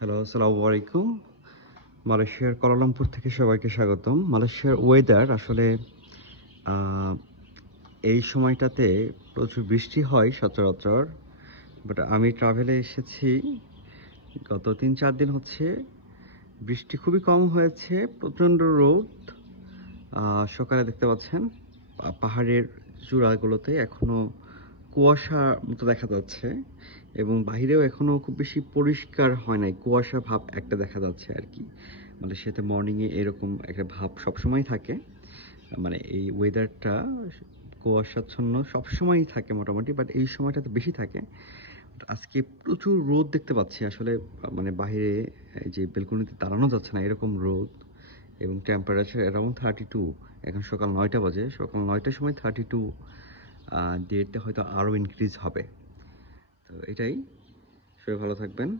Hello, আসসালামু আলাইকুম। মালয়েশিয়ার কুয়ালালামপুর থেকে সবাইকে স্বাগতম। মালয়েশিয়ার ওয়েদার আসলে আ এই সময়টাতে প্রচুর বৃষ্টি হয় সচরাচর। বাট আমি ট্রাভেলে এসেছি গত ৩-৪ দিন হচ্ছে। বৃষ্টি খুবই কম হয়েছে, প্রচণ্ড রোদ। আ সকালে দেখতে পাচ্ছেন পাহাড়ের চূড়াগুলোতে এখনো কুয়াশার মতো দেখা যাচ্ছে এবং বাহিরেও এখনো খুব বেশি পরিষ্কার হয় নাই। কুয়াশা ভাব একটা দেখা যাচ্ছে আরকি। মালয়েশিয়াতে মর্নিং এ এরকম একটা ভাব সবসময়ই থাকে। মানে এই ওয়েদারটা কুয়াশাচ্ছন্ন সবসময়ই থাকে মোটামুটি। বাট এই সময়টাতে বেশি থাকে। আজকে প্রচুর রোদ দেখতে পাচ্ছি আসলে মানে বাহিরে এই যে বেলকনিতে দাঁড়ানো যাচ্ছে না এরকম রোদ এবং টেম্পারেচার অ্যারাউন্ড 32। এখন সকাল ৯ টা বাজে। সকাল ৯ টার সময় 32 ডেটটা হয়তো আরো ইনক্রিজ হবে। তো এটাই। সবাই ভালো থাকবেন।